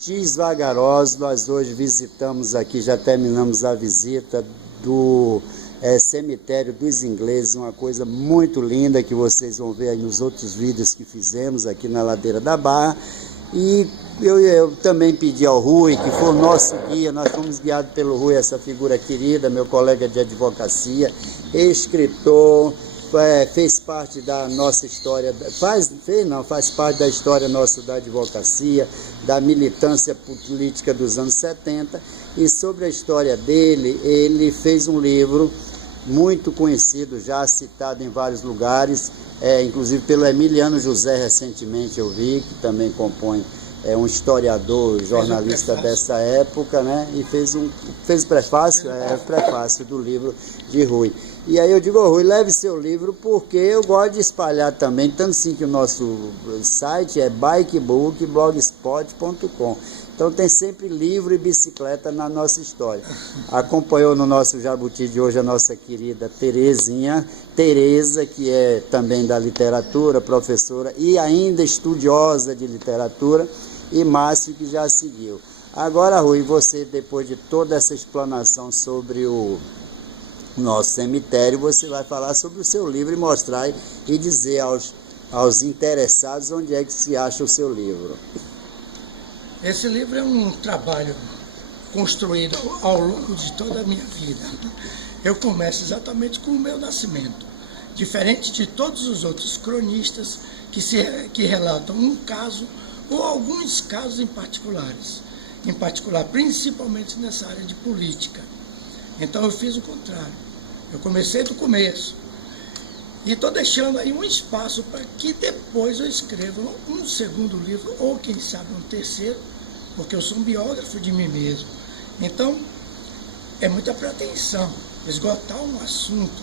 X vagarosos, nós hoje visitamos aqui, já terminamos a visita do cemitério dos ingleses, uma coisa muito linda que vocês vão ver aí nos outros vídeos que fizemos aqui na Ladeira da Barra. E eu também pedi ao Rui, que foi o nosso guia, nós fomos guiados pelo Rui, essa figura querida, meu colega de advocacia, escritor, fez parte da nossa história, faz parte da história nossa da advocacia, da militância política dos anos 70, e sobre a história dele, ele fez um livro muito conhecido, já citado em vários lugares, inclusive pelo Emiliano José, recentemente eu vi, que também compõe, um historiador, jornalista dessa época, né? E fez o prefácio do livro de Rui. E aí eu digo, Rui, leve seu livro, porque eu gosto de espalhar também, tanto assim que o nosso site é bikebookblogspot.com. Então tem sempre livro e bicicleta na nossa história. Acompanhou no nosso Jabuti de hoje a nossa querida Tereza, que é também da literatura, professora e ainda estudiosa de literatura, e Márcio, que já seguiu. Agora, Rui, você, depois de toda essa explanação sobre o nosso cemitério, você vai falar sobre o seu livro e mostrar e dizer aos interessados onde é que se acha o seu livro. Esse livro é um trabalho construído ao longo de toda a minha vida. Eu começo exatamente com o meu nascimento, diferente de todos os outros cronistas que relatam um caso ou alguns casos em particular, principalmente nessa área de política. Então eu fiz o contrário, eu comecei do começo e estou deixando aí um espaço para que depois eu escreva um segundo livro, ou quem sabe um terceiro, porque eu sou um biógrafo de mim mesmo. Então é muita pretensão esgotar um assunto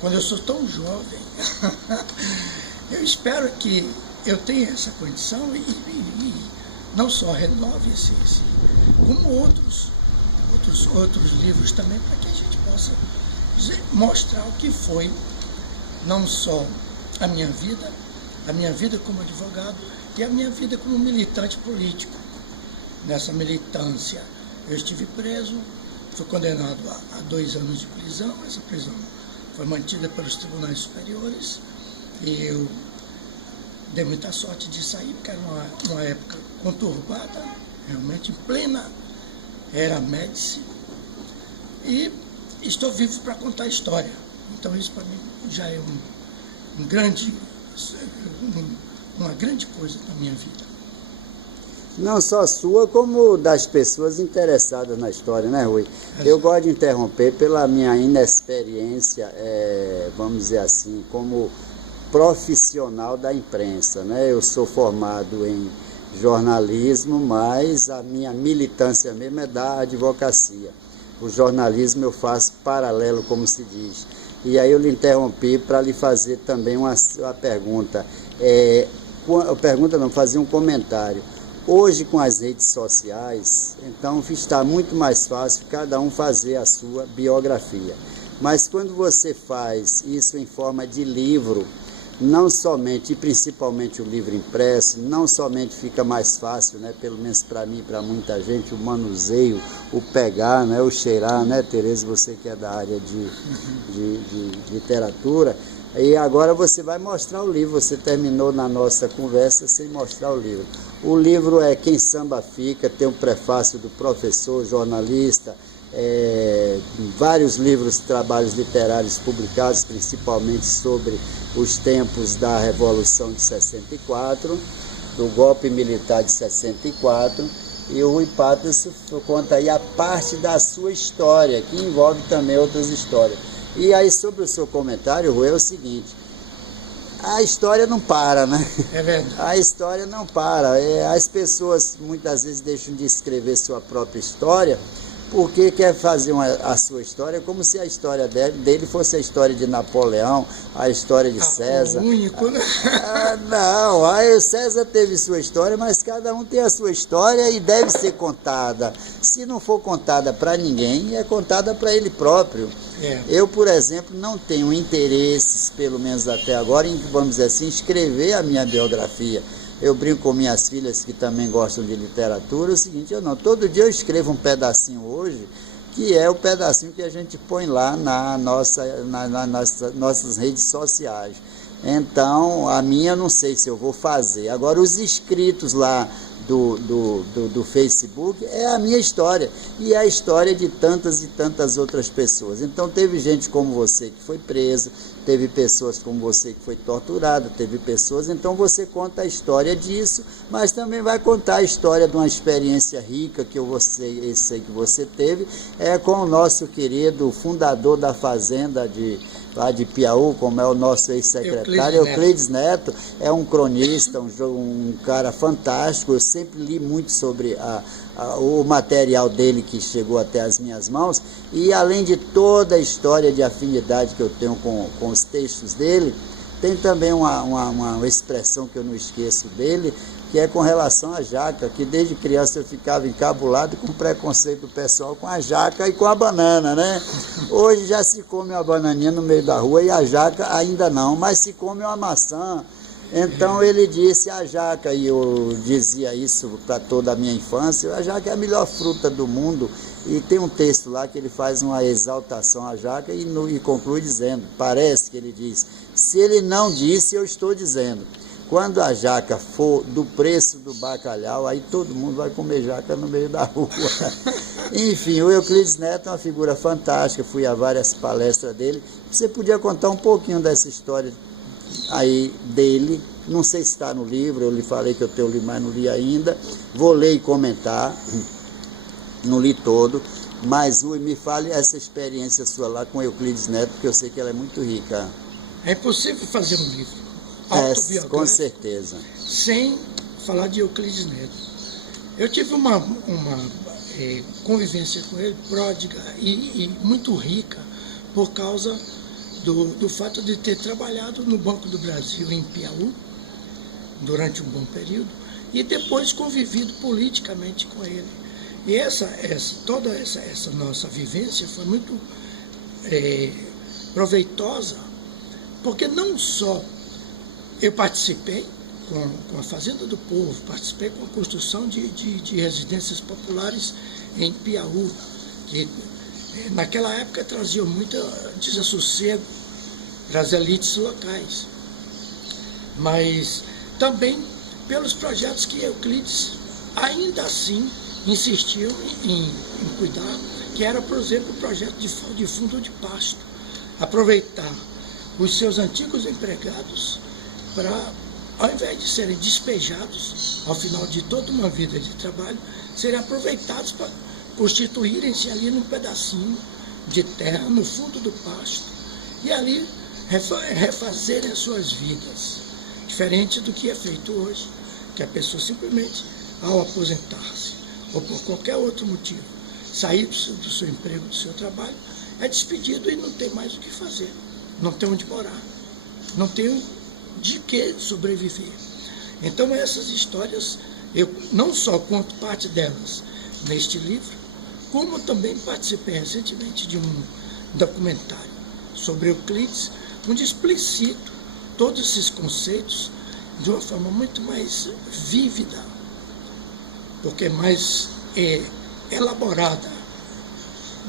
quando eu sou tão jovem. Eu espero que eu tenha essa condição e não só renove esse como outros livros também, para que a gente possa mostrar o que foi não só a minha vida como advogado e a minha vida como militante político. Nessa militância eu estive preso, fui condenado a 2 anos de prisão. Essa prisão foi mantida pelos tribunais superiores e eu dei muita sorte de sair, porque era uma época conturbada, realmente em plena era Médici, e estou vivo para contar a história. Então isso para mim já é uma grande coisa na minha vida. Não só sua, como das pessoas interessadas na história, né, Rui? Eu gosto de interromper pela minha inexperiência, vamos dizer assim, como profissional da imprensa, né? Eu sou formado em jornalismo, mas a minha militância mesmo é da advocacia. O jornalismo eu faço paralelo, como se diz. E aí eu lhe interrompi para lhe fazer também uma pergunta. Fazer um comentário. Hoje, com as redes sociais, então está muito mais fácil cada um fazer a sua biografia. Mas quando você faz isso em forma de livro, não somente, e principalmente o livro impresso, não somente fica mais fácil, né, pelo menos para mim e para muita gente, o manuseio, o pegar, né, o cheirar, né, Tereza, você que é da área de literatura, e agora você vai mostrar o livro. Você terminou na nossa conversa sem mostrar o livro. O livro é Quem Samba Fica, tem um prefácio do professor, jornalista, vários livros, trabalhos literários publicados, principalmente sobre os tempos da Revolução de 64, do golpe militar de 64, e o Rui Patterson conta aí a parte da sua história, que envolve também outras histórias. E aí, sobre o seu comentário, Rui, é o seguinte: a história não para, né? É verdade. A história não para. As pessoas muitas vezes deixam de escrever sua própria história porque quer fazer a sua história como se a história dele fosse a história de Napoleão, a história de César. O único, né? Não, aí César teve sua história, mas cada um tem a sua história e deve ser contada. Se não for contada para ninguém, é contada para ele próprio. Eu, por exemplo, não tenho interesses, pelo menos até agora, em, vamos dizer assim, escrever a minha biografia. eu brinco com minhas filhas que também gostam de literatura, é o seguinte, todo dia eu escrevo um pedacinho hoje, que é o pedacinho que a gente põe lá nas nossas redes sociais. Então, a minha eu não sei se eu vou fazer. Agora, os inscritos lá do Facebook é a minha história e é a história de tantas e tantas outras pessoas. Então teve gente como você que foi presa, teve pessoas como você que foi torturada, teve pessoas, então você conta a história disso, mas também vai contar a história de uma experiência rica que eu sei que você teve, com o nosso querido fundador da fazenda lá de Piauí, como é o nosso ex-secretário, Euclides Neto, é um cronista, um cara fantástico. Eu sempre li muito sobre o material dele que chegou até as minhas mãos, e além de toda a história de afinidade que eu tenho com os textos dele, tem também uma expressão que eu não esqueço dele, que é com relação à jaca, que desde criança eu ficava encabulado com o preconceito do pessoal com a jaca e com a banana, né? Hoje já se come uma bananinha no meio da rua e a jaca ainda não, mas se come uma maçã. Então ele disse a jaca, e eu dizia isso para toda a minha infância, a jaca é a melhor fruta do mundo, e tem um texto lá que ele faz uma exaltação à jaca e conclui dizendo, parece que ele diz, se ele não disse, eu estou dizendo. Quando a jaca for do preço do bacalhau, aí todo mundo vai comer jaca no meio da rua. Enfim, o Euclides Neto é uma figura fantástica, fui a várias palestras dele. Você podia contar um pouquinho dessa história aí dele? Não sei se está no livro, eu lhe falei que eu tenho o livro, mas não li ainda. Vou ler e comentar, não li todo. Mas me fale essa experiência sua lá com o Euclides Neto, porque eu sei que ela é muito rica. É impossível fazer um livro com certeza, sem falar de Euclides Neto. Eu tive uma convivência com ele pródiga e muito rica por causa do fato de ter trabalhado no Banco do Brasil em Piauí durante um bom período e depois convivido politicamente com ele. E toda essa nossa vivência foi muito proveitosa, porque não só eu participei com a Fazenda do Povo, participei com a construção de residências populares em Piauí, que naquela época trazia muito desassossego para as elites locais, mas também pelos projetos que Euclides ainda assim insistiu em cuidar, que era, por exemplo, o projeto de fundo de pasto, aproveitar os seus antigos empregados para, ao invés de serem despejados ao final de toda uma vida de trabalho, serem aproveitados para constituírem-se ali num pedacinho de terra, no fundo do pasto, e ali refazerem as suas vidas, diferente do que é feito hoje, que a pessoa simplesmente, ao aposentar-se, ou por qualquer outro motivo, sair do seu emprego, do seu trabalho, é despedido e não tem mais o que fazer, não tem onde morar, não tem de que sobreviver. Então essas histórias, eu não só conto parte delas neste livro, como também participei recentemente de um documentário sobre Euclides, onde explicito todos esses conceitos de uma forma muito mais vívida, porque é mais elaborada,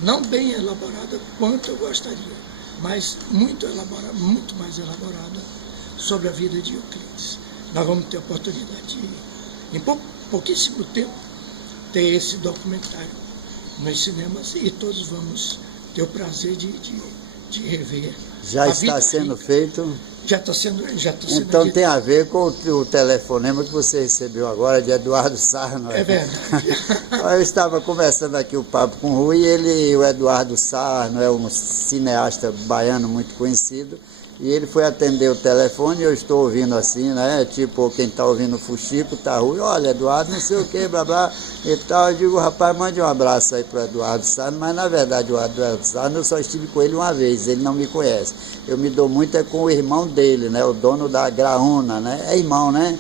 não bem elaborada quanto eu gostaria, mas muito mais elaborada sobre a vida de Euclides. Nós vamos ter a oportunidade de, em pouquíssimo tempo, ter esse documentário nos cinemas e todos vamos ter o prazer de rever. Já está sendo feito? Já está sendo. Então tem a ver com o telefonema que você recebeu agora de Eduardo Sarno. É verdade. Eu estava conversando aqui o papo com o Rui, o Eduardo Sarno é um cineasta baiano muito conhecido, e ele foi atender o telefone e eu estou ouvindo assim, né? Tipo, quem está ouvindo o Fuxico, tá Rui, olha, Eduardo, não sei o que, blá blá e tal. Eu digo, rapaz, mande um abraço aí para o Eduardo Sarno, mas na verdade o Eduardo Sarno eu só estive com ele uma vez, ele não me conhece. Eu me dou muito com o irmão dele, né? O dono da Graúna, né? É irmão, né?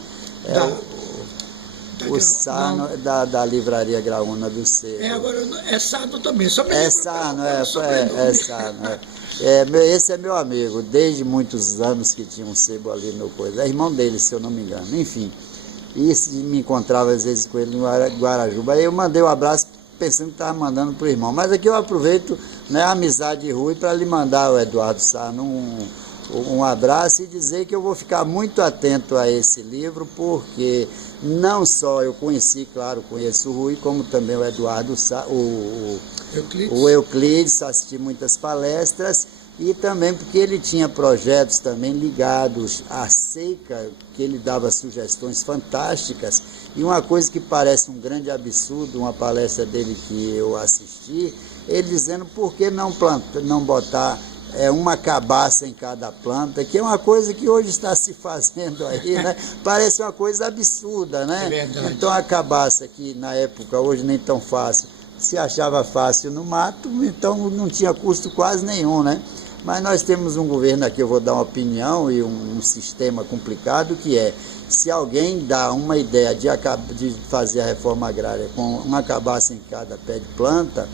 O Sarno da livraria Graúna do Cerro. Agora é Sarno também, só é Sarno, é Sarno. Esse é meu amigo, desde muitos anos que tinha um sebo ali no coisa. É irmão dele, se eu não me engano. Enfim, e me encontrava às vezes com ele em Guarajuba. Aí eu mandei um abraço pensando que estava mandando para o irmão. Mas aqui eu aproveito, né, a amizade Rui para lhe mandar, o Eduardo Sá, um abraço e dizer que eu vou ficar muito atento a esse livro, porque não só eu conheci, claro, conheço o Rui, como também o Eduardo Sá, o Euclides, assisti muitas palestras, e também porque ele tinha projetos também ligados à seca, que ele dava sugestões fantásticas, e uma coisa que parece um grande absurdo, uma palestra dele que eu assisti, ele dizendo por que não botar uma cabaça em cada planta, que é uma coisa que hoje está se fazendo aí, né? Parece uma coisa absurda, né? É verdade. Então a cabaça, que na época, hoje nem tão fácil, se achava fácil no mato, então não tinha custo quase nenhum, né? Mas nós temos um governo aqui, eu vou dar uma opinião, e um sistema complicado, que é, se alguém dá uma ideia de fazer a reforma agrária com uma cabaça em cada pé de planta,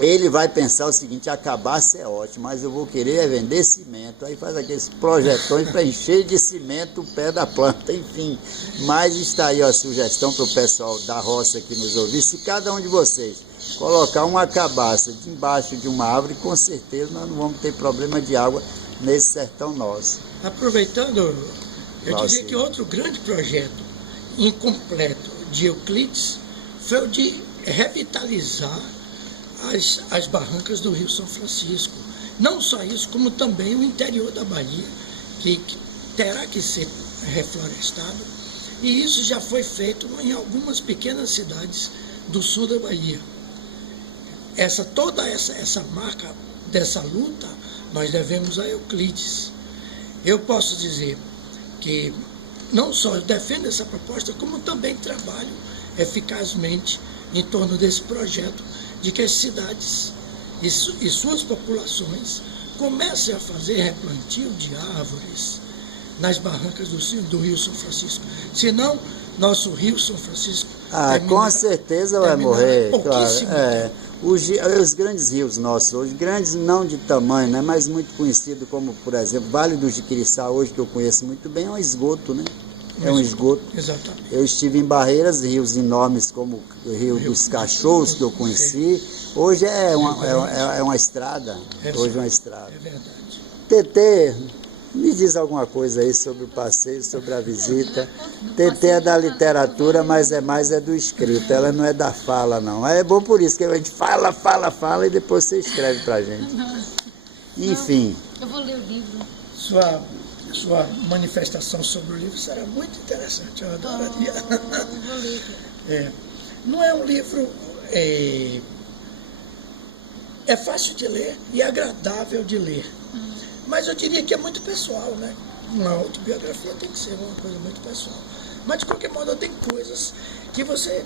ele vai pensar o seguinte: a cabaça é ótima, mas eu vou querer vender cimento. Aí faz aqueles projetões para encher de cimento o pé da planta, enfim. Mas está aí a sugestão para o pessoal da roça que nos ouvir: se cada um de vocês colocar uma cabaça debaixo de uma árvore, com certeza nós não vamos ter problema de água nesse sertão nosso. Aproveitando, eu diria que outro grande projeto incompleto de Euclides foi o de revitalizar as barrancas do Rio São Francisco. Não só isso, como também o interior da Bahia, que terá que ser reflorestado, e isso já foi feito em algumas pequenas cidades do sul da Bahia. Toda essa marca dessa luta nós devemos a Euclides. Eu posso dizer que não só eu defendo essa proposta, como também trabalho eficazmente em torno desse projeto, de que as cidades e suas populações comecem a fazer replantio de árvores nas barrancas do Rio São Francisco. Senão, nosso Rio São Francisco com certeza vai morrer, claro. Pouquíssimo. Os grandes rios nossos hoje, grandes não de tamanho, né, mas muito conhecido, como, por exemplo, Vale do Jiquiriçá, hoje que eu conheço muito bem, é um esgoto, né? É um esgoto. Exatamente. Eu estive em Barreiras, rios enormes como o Rio dos Cachorros, que eu conheci. Hoje é uma estrada. Hoje é uma estrada. É verdade. Tetê, me diz alguma coisa aí sobre o passeio, sobre a visita. Tetê é da literatura, mas é do escrito. Ela não é da fala, não. É bom por isso que a gente fala e depois você escreve pra gente. Enfim. Eu vou ler o livro. Sua manifestação sobre o livro será muito interessante, eu adoraria. Vou ler. Não é um livro... É fácil de ler e agradável de ler. Mas eu diria que é muito pessoal, né? Uma autobiografia tem que ser uma coisa muito pessoal. Mas, de qualquer modo, tem coisas que você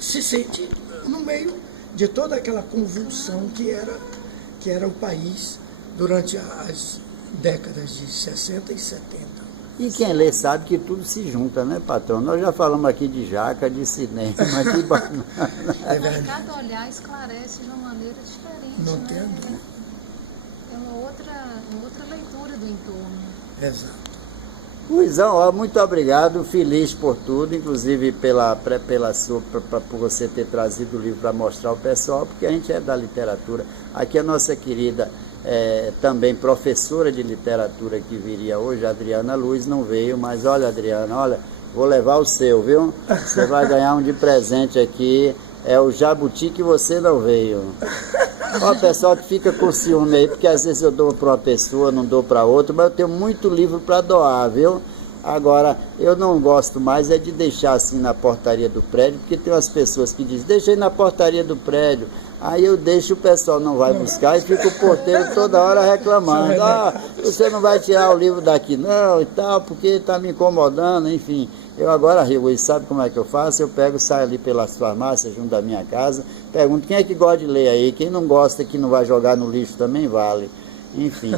se sente no meio de toda aquela convulsão que era o país durante as décadas de 60 e 70. E quem lê sabe que tudo se junta, né, patrão? Nós já falamos aqui de jaca, de cinema, de banana. Cada olhar esclarece de uma maneira diferente. Não né? entendo. É uma outra leitura do entorno. Exato. Luizão, muito obrigado, feliz por tudo, inclusive por você ter trazido o livro para mostrar ao pessoal, porque a gente é da literatura. Aqui a nossa querida, também professora de literatura que viria hoje, a Adriana Luiz, não veio, mas olha, Adriana, vou levar o seu, viu? Você vai ganhar um de presente aqui, é o Jabuti que você não veio. Ó, pessoal que fica com ciúme aí, porque às vezes eu dou para uma pessoa, não dou para outra, mas eu tenho muito livro para doar, viu? Agora, eu não gosto mais de deixar assim na portaria do prédio, porque tem umas pessoas que dizem, deixa aí na portaria do prédio. Aí eu deixo, o pessoal não vai buscar e fica o porteiro toda hora reclamando. Você não vai tirar o livro daqui não e tal, porque está me incomodando, enfim. Eu agora, Rio, sabe como é que eu faço? Eu pego, saio ali pelas farmácias junto da minha casa, pergunto quem é que gosta de ler aí, quem não gosta que não vai jogar no lixo também vale. Enfim.